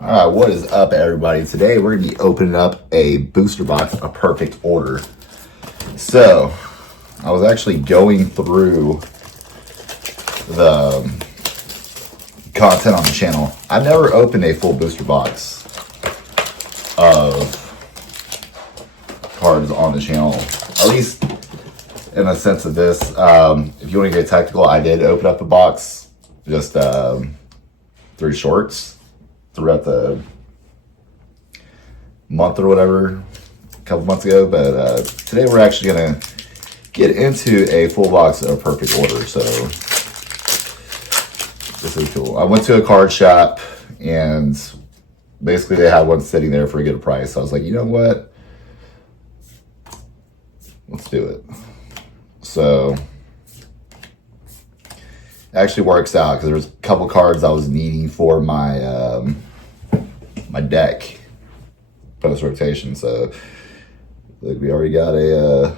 All right, what is up, everybody? Today we're gonna be opening up a booster box, a perfect order. So, I was actually going through the content on the channel. I've never opened a full booster box of cards on the channel, at least in the sense of this. If you want to get technical, I did open up the box, just 3 shorts throughout the month or whatever, a couple months ago. But today we're actually gonna get into a full box of perfect order. So this is cool. I went to a card shop and basically they had one sitting there for a good price. So I was like, you know what? Let's do it. So it actually works out because there's a couple cards I was needing for my my deck post rotation. So like we already got a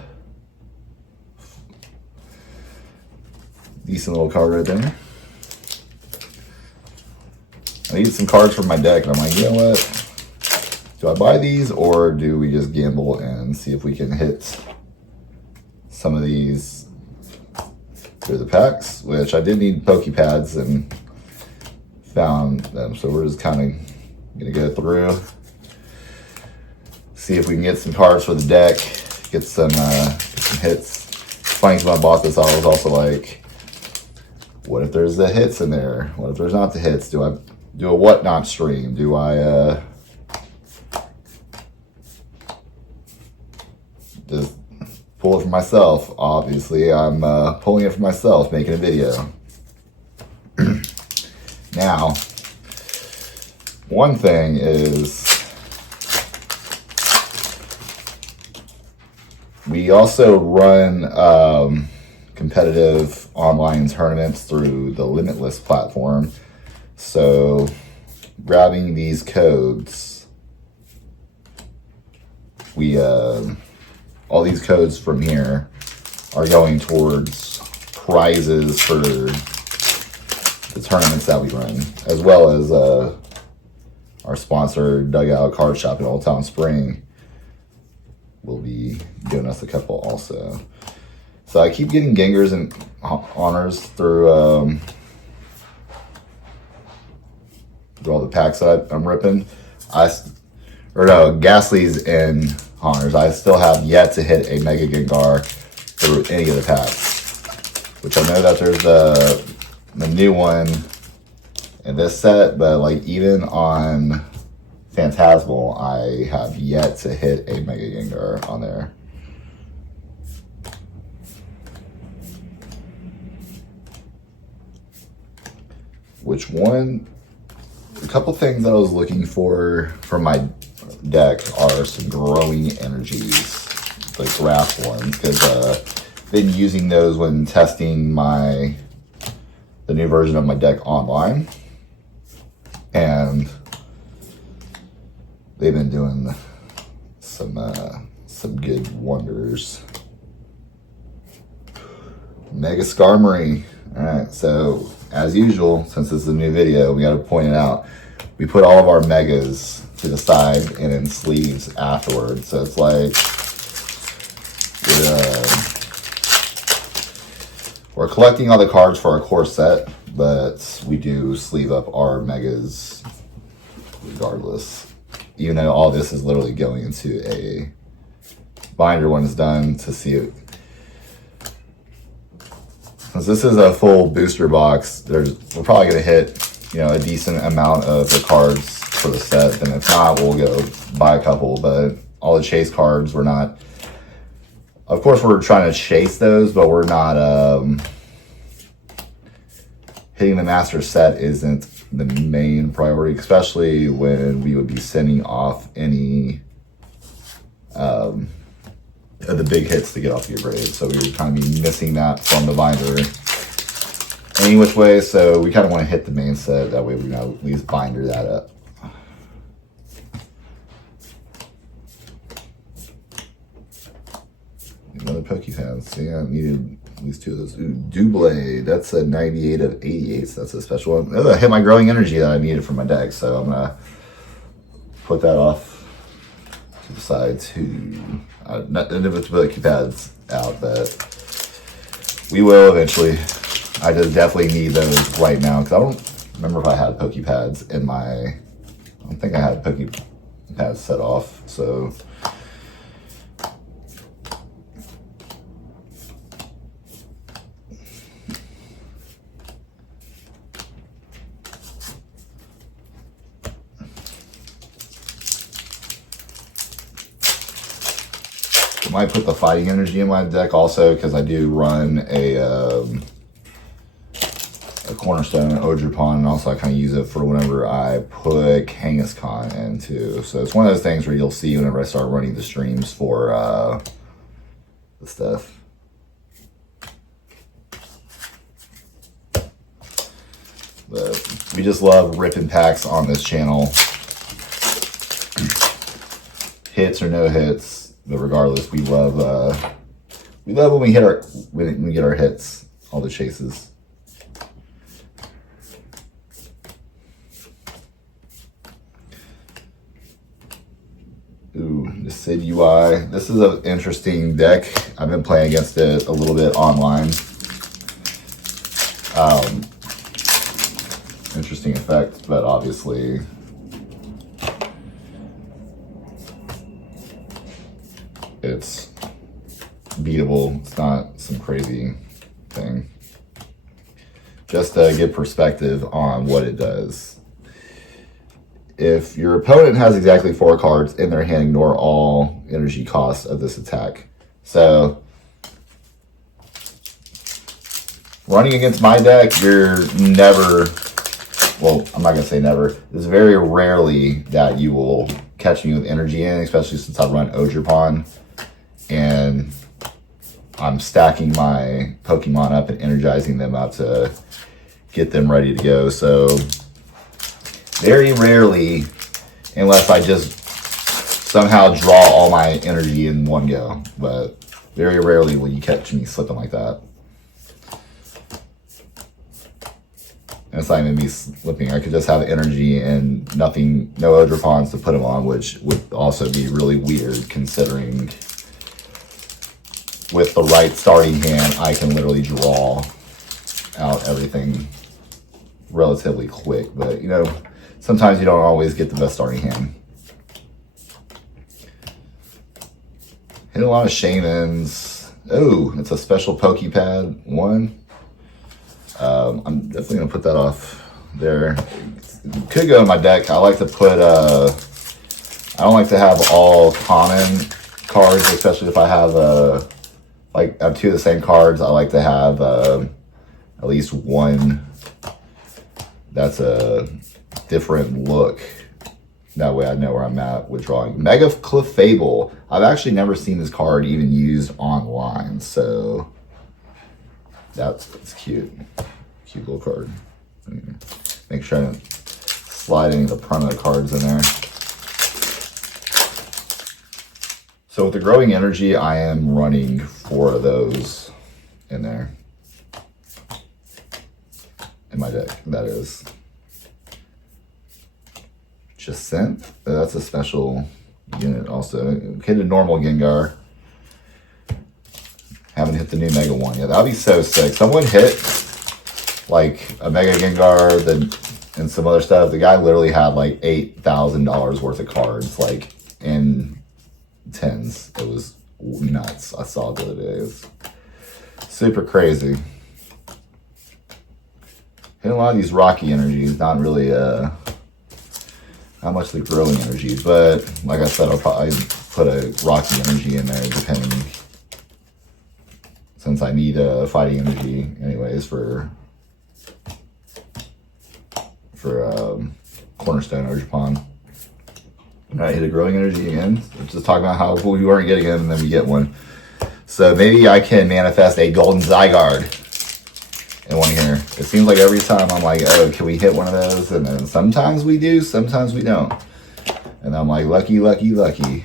decent little card right there. I needed some cards for my deck, and I'm like, you know what? Do I buy these or do we just gamble and see if we can hit some of these through the packs, which I did need pokey pads and found them. So we're just kind of gonna go through, see if we can get some cards for the deck, get some hits. Funny, when I bought this, I was also like, what if there's the hits in there? What if there's not the hits? Do I do a whatnot stream? Do I just pull it for myself? Obviously, I'm pulling it for myself, making a video. Now, one thing is, we also run competitive online tournaments through the Limitless platform. So, grabbing these codes, we all these codes from here are going towards prizes for the tournaments that we run, as well as our sponsor, Dugout Card Shop in Old Town Spring, will be giving us a couple also. So I keep getting Gengars and honors through all the packs that I'm ripping. Ghastlies and honors. I still have yet to hit a Mega Gengar through any of the packs, which I know that there's the new one in this set, but like even on Phantasmal, I have yet to hit a Mega Gengar on there. Which one? A couple things that I was looking for my deck are some growing energies, like grass ones, because I've been using those when testing the new version of my deck online, and they've been doing some good wonders. Mega Skarmory. All right, so as usual, since this is a new video, we got to point it out. We put all of our megas to the side and in sleeves afterwards. So it's like we're collecting all the cards for our core set, but we do sleeve up our megas regardless. Even though all this is literally going into a binder when it's done to see it. Since this is a full booster box, we're probably gonna hit, a decent amount of the cards for the set. And if not, we'll go buy a couple. But all the chase cards, we're not. Of course, we're trying to chase those, but we're not. Hitting the master set isn't the main priority, especially when we would be sending off any of the big hits to get off your grade. So we would kind of be missing that from the binder any which way. So we kind of want to hit the main set. That way we know at least binder that up. Another Pokefans. Yeah, I needed at least 2 of those. Ooh, Doublade. That's a 98 of 88. So that's a special one. Oh, I hit my growing energy that I needed for my deck. So I'm going to put that off to the side too. Not to put keypads out, but we will eventually. I just definitely need those right now because I don't remember if I had PokePads in my. I don't think I had PokePads set off, so. I might put the fighting energy in my deck also because I do run a Cornerstone and Odrupon, and also I kind of use it for whenever I put Kangaskhan into. So it's one of those things where you'll see whenever I start running the streams for the stuff. But we just love ripping packs on this channel. Hits or no hits, but regardless, we love when we hit when we get our hits, all the chases. Ooh, the Sid UI. This is an interesting deck. I've been playing against it a little bit online. Interesting effect, but obviously it's beatable. It's not some crazy thing. Just to give perspective on what it does. If your opponent has exactly 4 cards in their hand, ignore all energy costs of this attack. So, running against my deck, you're never, well, I'm not going to say never. It's very rarely that you will catch me with energy in, especially since I run Odrupon. And I'm stacking my Pokemon up and energizing them up to get them ready to go. So, very rarely, unless I just somehow draw all my energy in one go. But very rarely will you catch me slipping like that. And it's not even me slipping. I could just have energy and nothing, no Odrupons to put them on, which would also be really weird considering with the right starting hand, I can literally draw out everything relatively quick. But, you know, sometimes you don't always get the best starting hand. Hit a lot of Shamans. Oh, it's a special PokePad 1. I'm definitely going to put that off there. It could go in my deck. I like to put, I don't like to have all common cards, especially if I have like I have 2 of the same cards. I like to have at least one that's a different look. That way I know where I'm at with drawing. Mega Clefable. I've actually never seen this card even used online, so it's cute. Cute little card. Make sure I don't slide any of the promo cards in there. So with the growing energy, I am running 4 of those in there. In my deck, that is. Jacint, that's a special unit also. Hit a normal Gengar. Haven't hit the new Mega one yet. That'd be so sick. Someone hit like a Mega Gengar and some other stuff. The guy literally had like $8,000 worth of cards, like in tens. It was nuts. I saw it the other day. It was super crazy. Hit a lot of these rocky energies, not really not much the growing energies, but like I said, I'll probably put a rocky energy in there depending, since I need a fighting energy anyways for Cornerstone Odrupon. Alright, hit a growing energy again. Let's just talk about how we weren't getting them and then we get one. So maybe I can manifest a golden Zygarde in one here. It seems like every time I'm like, oh, can we hit one of those? And then sometimes we do, sometimes we don't. And I'm like, lucky, lucky, lucky.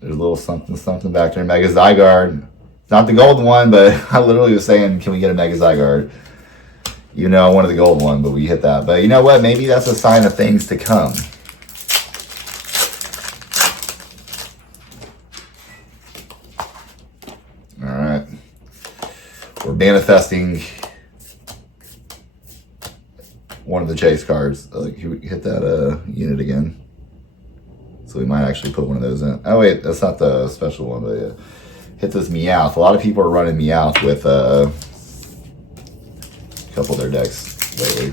There's a little something, something back there. Mega Zygarde. Not the golden one, but I literally was saying, can we get a Mega Zygarde? You know, I wanted the gold one, but we hit that. But you know what? Maybe that's a sign of things to come. All right. We're manifesting one of the chase cards. Like, hit that unit again. So we might actually put one of those in. Oh wait, that's not the special one, but yeah. Hit this Meowth. A lot of people are running Meowth with a couple of their decks lately.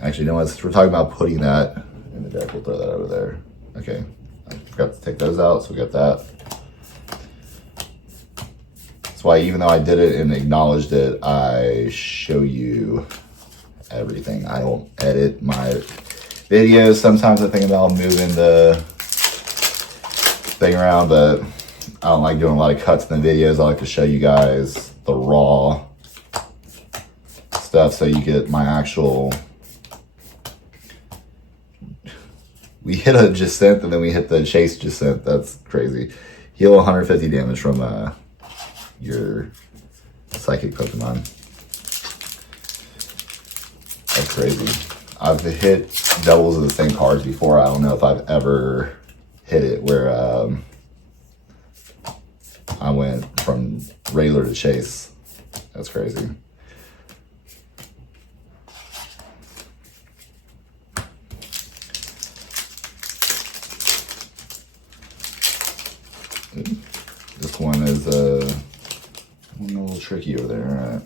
Actually, you know what? Since we're talking about putting that in the deck, we'll throw that over there. Okay. I forgot to take those out, so we got that. That's why even though I did it and acknowledged it, I show you everything. I don't edit my videos. Sometimes I think about moving the thing around, but I don't like doing a lot of cuts in the videos. I like to show you guys the raw stuff so you get my actual... We hit a Jacint and then we hit the Chase Jacint. That's crazy. Heal 150 damage from your psychic Pokemon. That's crazy. I've hit doubles of the same cards before. I don't know if I've ever hit it where I went from regular to Chase. That's crazy. This one is a little tricky over there. All right,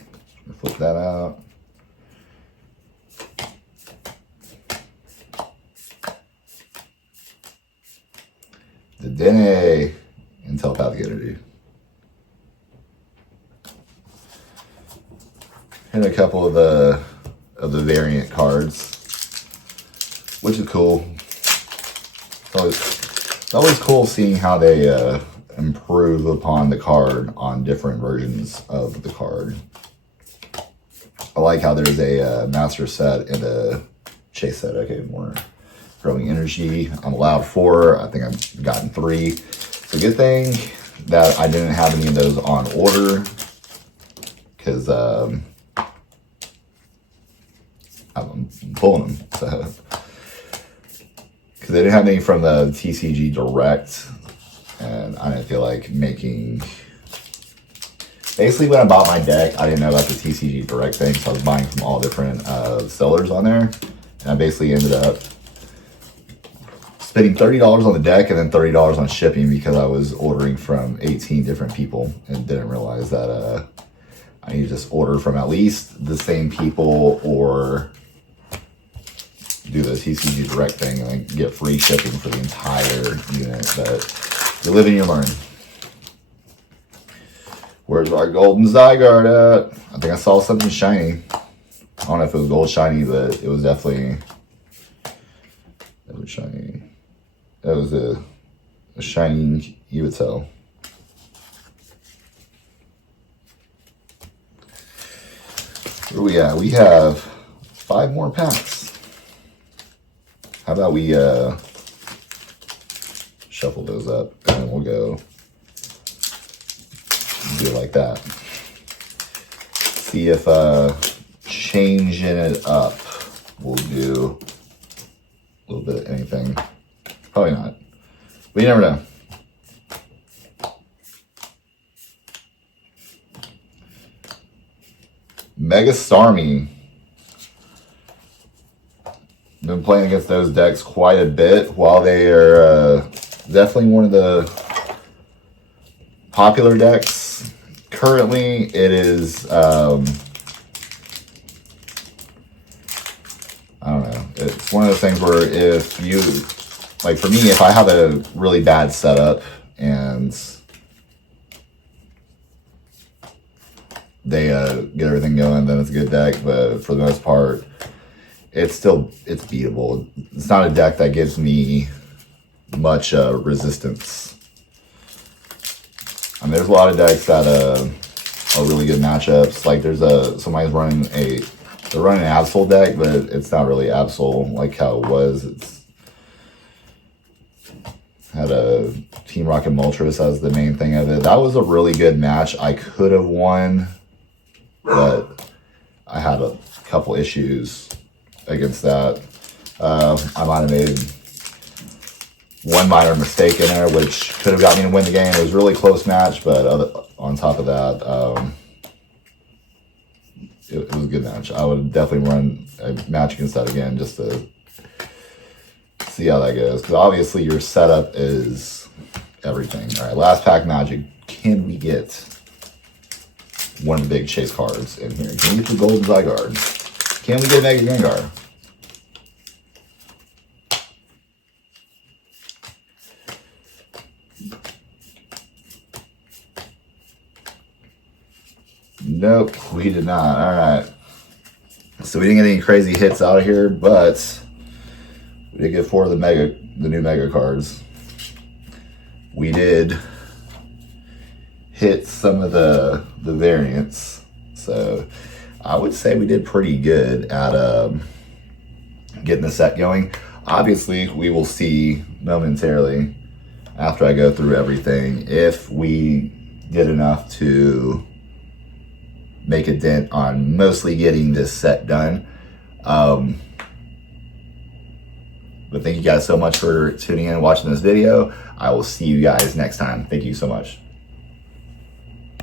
flip that out. The Dene and Telepathic Energy. And a couple of the variant cards, which is cool. It's always cool seeing how they improve upon the card on different versions of the card. I like how there's a master set and a chase set. Okay, more growing energy. I'm allowed 4. I think I've gotten 3. It's a good thing that I didn't have any of those on order, because I'm pulling them. So, because they didn't have any from the TCG Direct, and I didn't feel like making... Basically, when I bought my deck, I didn't know about the TCG Direct thing, so I was buying from all different sellers on there, and I basically ended up spending $30 on the deck and then $30 on shipping because I was ordering from 18 different people and didn't realize that I need to just order from at least the same people or do the TCG Direct thing and then get free shipping for the entire unit. But you live and you learn. Where's our golden Zygarde at? I think I saw something shiny. I don't know if it was gold shiny, but it was definitely... It was shiny. That was a shining Yveltal. Where are we at? We have 5 more packs. How about we shuffle those up and then we'll go do it like that. See if changing it up will do a little bit of anything. Probably not. But you never know. Mega Starmie. Been playing against those decks quite a bit. While they are definitely one of the popular decks, currently it is, I don't know. It's one of those things where if you... Like for me, if I have a really bad setup and they get everything going, then it's a good deck. But for the most part, it's beatable. It's not a deck that gives me much resistance. I mean, there's a lot of decks that are really good matchups. Like there's somebody's running they're running an Absol deck, but it's not really Absol like how it was. It's had a Team Rocket Moltres as the main thing of it. That was a really good match. I could have won, but I had a couple issues against that. I might have made one minor mistake in there, which could have got me to win the game. It was a really close match, but on top of that, it was a good match. I would definitely run a match against that again just to see how that goes. Because obviously your setup is everything. All right, last pack magic. Can we get one of the big chase cards in here? Can we get the golden Zygarde? Can we get Mega Gengar? Nope, we did not. All right. So we didn't get any crazy hits out of here, but we did get 4 of the new Mega cards. We did hit some of the variants. So I would say we did pretty good at getting the set going. Obviously, we will see momentarily after I go through everything if we did enough to make a dent on mostly getting this set done. But thank you guys so much for tuning in and watching this video. I will see you guys next time. Thank you so much.